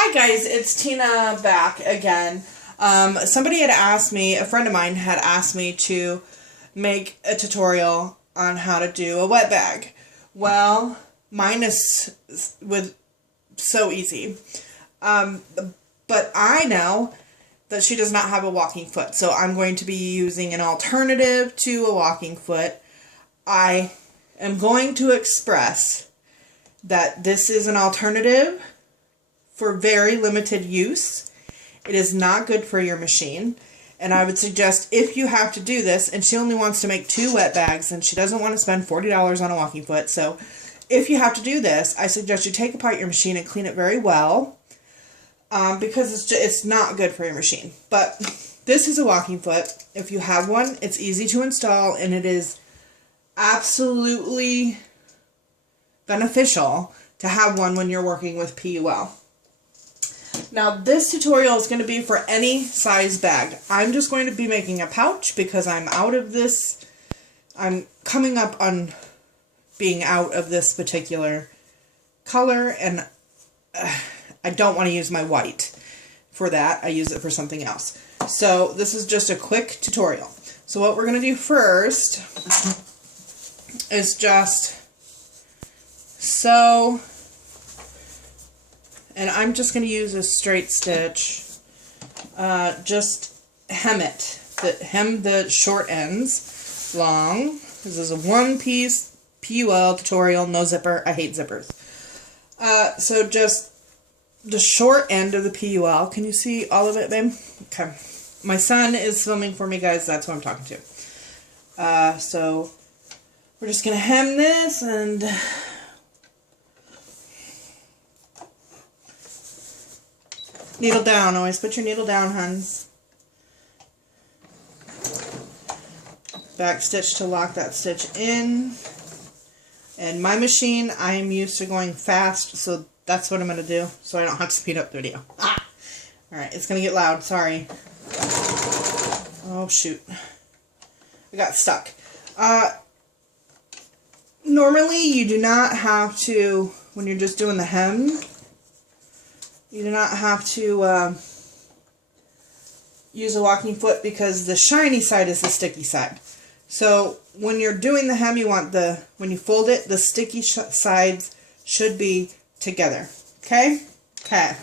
Hi guys, it's Tina back again. Somebody had asked me, a friend of mine had asked me to make a tutorial on how to do a wet bag. Well, mine is so easy. But I know that she does not have a walking foot, so I'm going to be using an alternative to a walking foot. I am going to express that this is an alternative for very limited use. It is not good for your machine, and I would suggest if you have to do this, and she only wants to make 2 wet bags and she doesn't want to spend $40 on a walking foot, so if you have to do this, I suggest you take apart your machine and clean it very well, because it's not good for your machine. But this is a walking foot. If you have one, it's easy to install, and it is absolutely beneficial to have one when you're working with PUL. Now, this tutorial is going to be for any size bag. I'm just going to be making a pouch because I'm out of this. I'm coming up on being out of this particular color, and I don't want to use my white for that. I use it for something else. So this is just a quick tutorial. So what we're going to do first is just sew. And I'm just going to use a straight stitch, just hem it, hem the short ends long. This is a one-piece PUL tutorial, no zipper. I hate zippers. So just the short end of the PUL. Can you see all of it, babe? Okay. My son is filming for me, guys. That's who I'm talking to. So we're just going to hem this and needle down. Always put your needle down, huns. Back stitch to lock that stitch in. And my machine, I am used to going fast, so that's what I'm going to do, so I don't have to speed up the video. Alright, it's going to get loud. Sorry. Oh, shoot. I got stuck. Normally, you do not have to, when you're just doing the hem, you do not have to use a walking foot because the shiny side is the sticky side. So when you're doing the hem, you want when you fold it, the sticky sides should be together. Okay? Okay.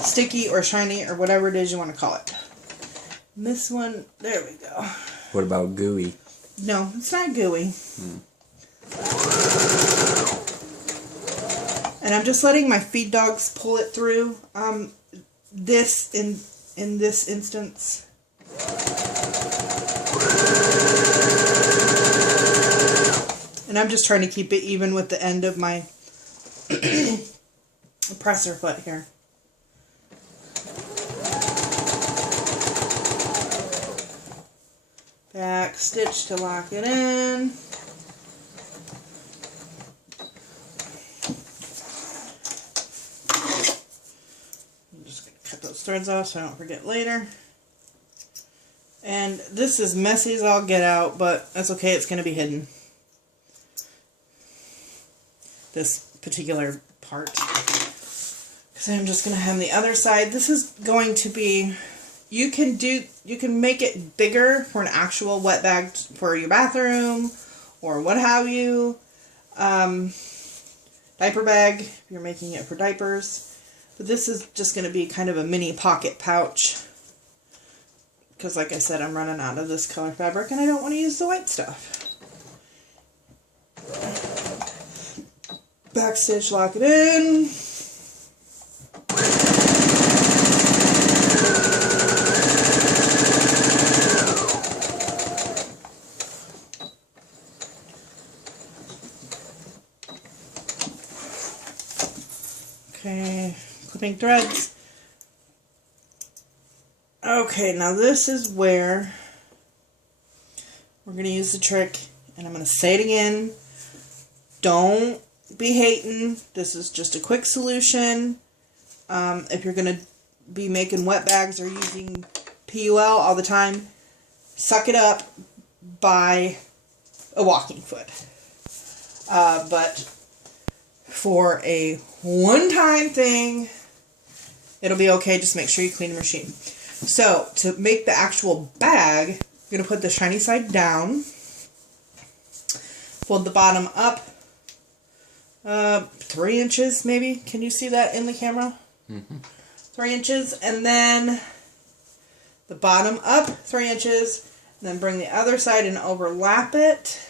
Sticky or shiny or whatever it is you want to call it. And this one, there we go. What about gooey? No, it's not gooey. And I'm just letting my feed dogs pull it through. This in this instance. And I'm just trying to keep it even with the end of my presser foot here. Back stitch to lock it in. Cut those threads off so I don't forget later. And this is messy as all get out, but that's okay, it's going to be hidden. This particular part. Because I'm just going to hem the other side. This is going to be, you can make it bigger for an actual wet bag for your bathroom or what have you. Diaper bag, if you're making it for diapers. But this is just going to be kind of a mini pocket pouch. Because like I said, I'm running out of this color fabric and I don't want to use the white stuff. Back stitch, lock it in. Okay, clipping threads. Okay, now this is where we're going to use the trick, and I'm going to say it again. Don't be hating. This is just a quick solution. If you're going to be making wet bags or using PUL all the time, suck it up, buy a walking foot. But for a one-time thing, it'll be okay. Just make sure you clean the machine. So, to make the actual bag, you're going to put the shiny side down. Fold the bottom up 3 inches, maybe. Can you see that in the camera? 3 inches. And then the bottom up 3 inches. And then bring the other side and overlap it.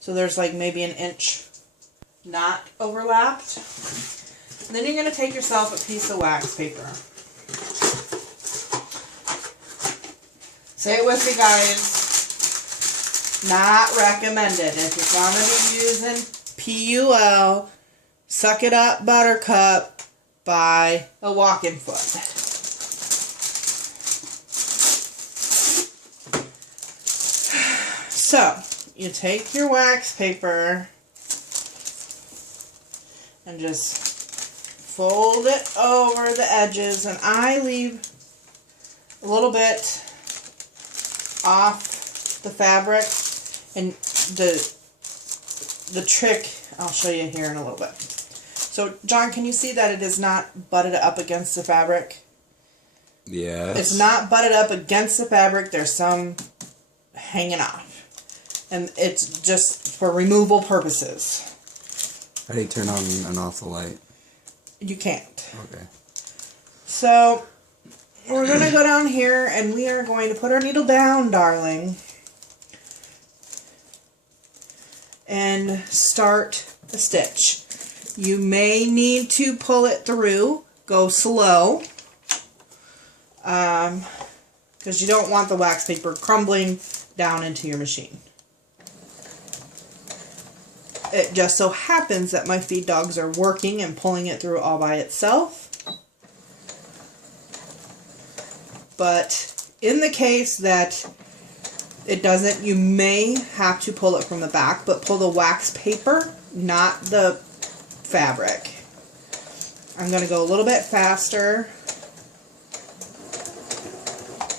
So there's like maybe an inch not overlapped. And then you're going to take yourself a piece of wax paper. Say it with me, guys. Not recommended. If you're going to be using PUL, Suck It Up Buttercup by a Walking Foot. So, you take your wax paper and just fold it over the edges, and I leave a little bit off the fabric, and the trick I'll show you here in a little bit. So, John, can you see that it is not butted up against the fabric? Yeah. It's not butted up against the fabric. There's some hanging off. And it's just for removal purposes. How do you turn on and off the light? You can't. Okay. So, we're going to go down here and we are going to put our needle down, darling. And start a stitch. You may need to pull it through. Go slow. Because you don't want the wax paper crumbling down into your machine. It just so happens that my feed dogs are working and pulling it through all by itself. But in the case that it doesn't, you may have to pull it from the back, but pull the wax paper, not the fabric. I'm going to go a little bit faster.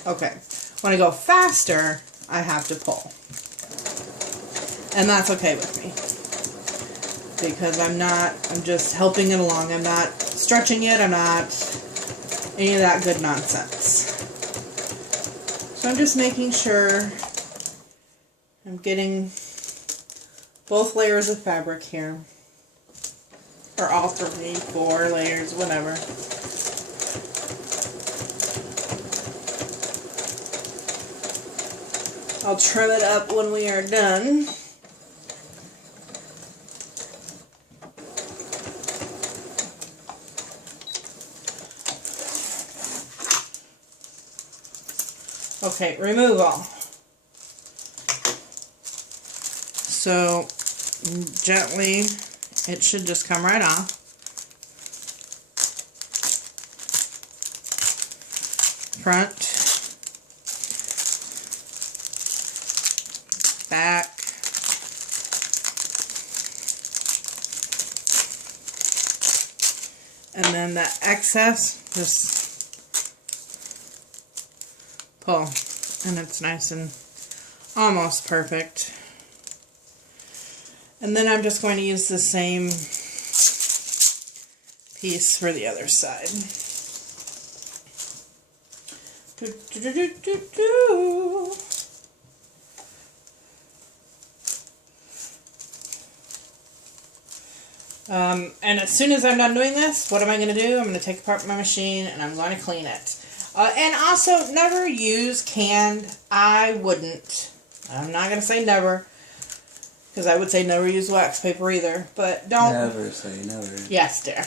Okay. When I go faster, I have to pull. And that's okay with me. Because I'm just helping it along. I'm not stretching it. I'm not any of that good nonsense. So I'm just making sure I'm getting both layers of fabric here. Or all 3, 4 layers, whatever. I'll trim it up when we are done. Okay, removal. So, gently, it should just come right off. Front, back, and then the excess, just pull, and it's nice and almost perfect. And then I'm just going to use the same piece for the other side. And as soon as I'm done doing this, what am I going to do? I'm going to take apart my machine and I'm going to clean it. And also, never use canned. I wouldn't. I'm not going to say never, because I would say never use wax paper either. But don't. Never say never. Yes, dear.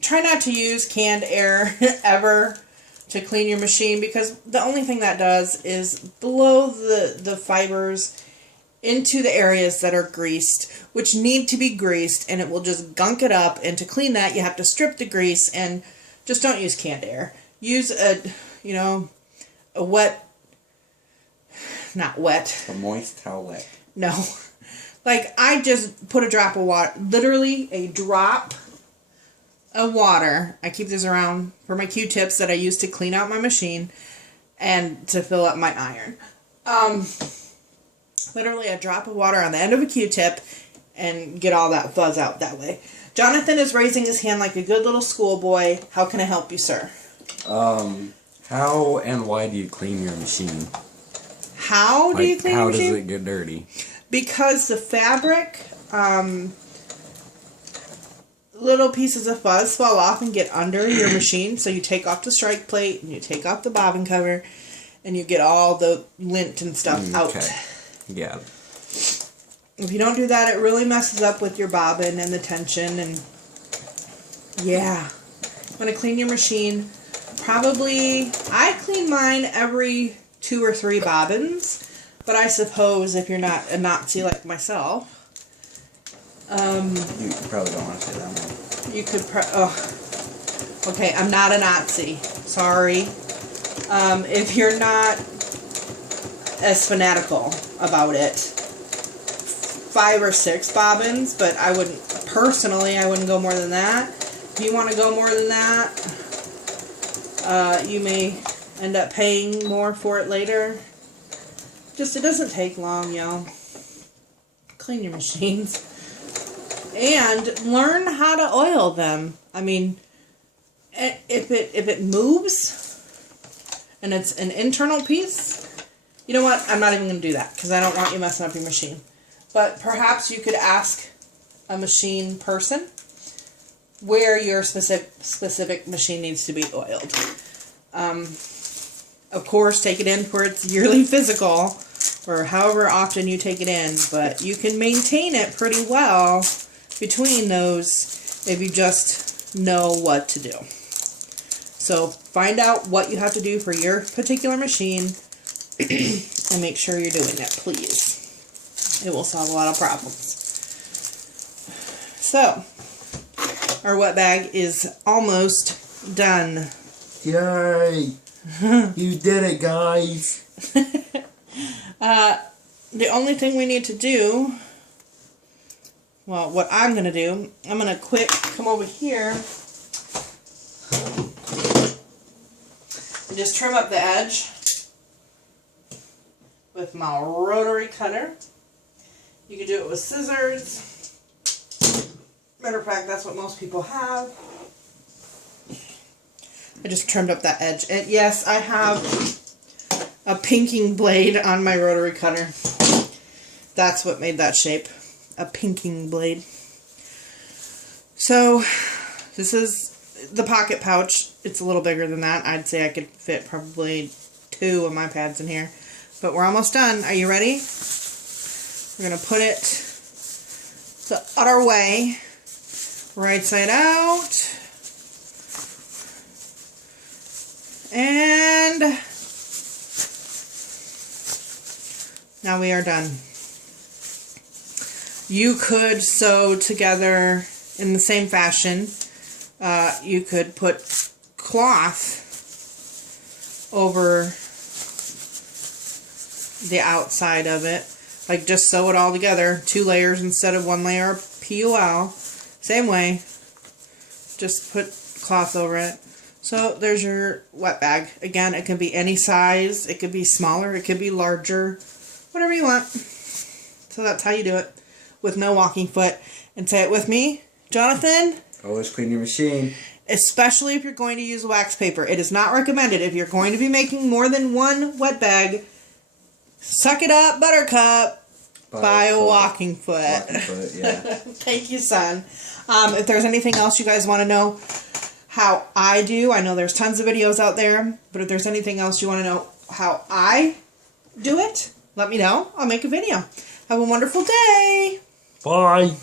Try not to use canned air ever to clean your machine, because the only thing that does is blow the fibers into the areas that are greased, which need to be greased, and it will just gunk it up. And to clean that, you have to strip the grease, and just don't use canned air. Use a wet, not wet. A moist towelette. No. Like, I just put a drop of water, literally a drop of water. I keep this around for my Q-tips that I use to clean out my machine and to fill up my iron. Literally a drop of water on the end of a Q-tip and get all that fuzz out that way. Jonathan is raising his hand like a good little schoolboy. How can I help you, sir? How and why do you clean your machine? How do you clean your machine? How does it get dirty? Because the fabric, little pieces of fuzz fall off and get under your machine. So you take off the strike plate and you take off the bobbin cover and you get all the lint and stuff out. Yeah. If you don't do that, it really messes up with your bobbin and the tension. And yeah, I'm going to clean your machine. Probably, I clean mine every 2 or 3 bobbins. But I suppose if you're not a Nazi like myself, you probably don't want to say that one. you could. Okay, I'm not a Nazi. Sorry. If you're not as fanatical about it, 5 or 6 bobbins. But I wouldn't personally. I wouldn't go more than that. If you want to go more than that, you may end up paying more for it later. Just, it doesn't take long, y'all. Clean your machines. And learn how to oil them. I mean, if it moves, and it's an internal piece, you know what? I'm not even going to do that, because I don't want you messing up your machine. But perhaps you could ask a machine person where your specific machine needs to be oiled. Of course, take it in for its yearly physical, or however often you take it in, but you can maintain it pretty well between those if you just know what to do. So find out what you have to do for your particular machine and make sure you're doing it, please. It will solve a lot of problems. So, our wet bag is almost done. Yay! You did it, guys! The only thing we need to do, well, what I'm going to do, I'm going to come over here and just trim up the edge with my rotary cutter. You can do it with scissors. Matter of fact, that's what most people have. I just trimmed up that edge. And yes, I have a pinking blade on my rotary cutter. That's what made that shape. A pinking blade. So, this is the pocket pouch. It's a little bigger than that. I'd say I could fit probably 2 of my pads in here. But we're almost done. Are you ready? We're going to put it the other way. Right side out. And now we are done. You could sew together in the same fashion. You could put cloth over the outside of it. Like just sew it all together. 2 layers instead of 1 layer of PUL. Same way. Just put cloth over it. So there's your wet bag. Again, it can be any size. It could be smaller. It could be larger. Whatever you want. So that's how you do it. With no walking foot. And say it with me. Jonathan? Always clean your machine. Especially if you're going to use wax paper. It is not recommended. If you're going to be making more than 1 wet bag, suck it up, buttercup. Buy a walking foot. Walking foot, yeah. Thank you, son. If there's anything else you guys want to know how I do, I know there's tons of videos out there, but if there's anything else you want to know how I do it, let me know. I'll make a video. Have a wonderful day. Bye.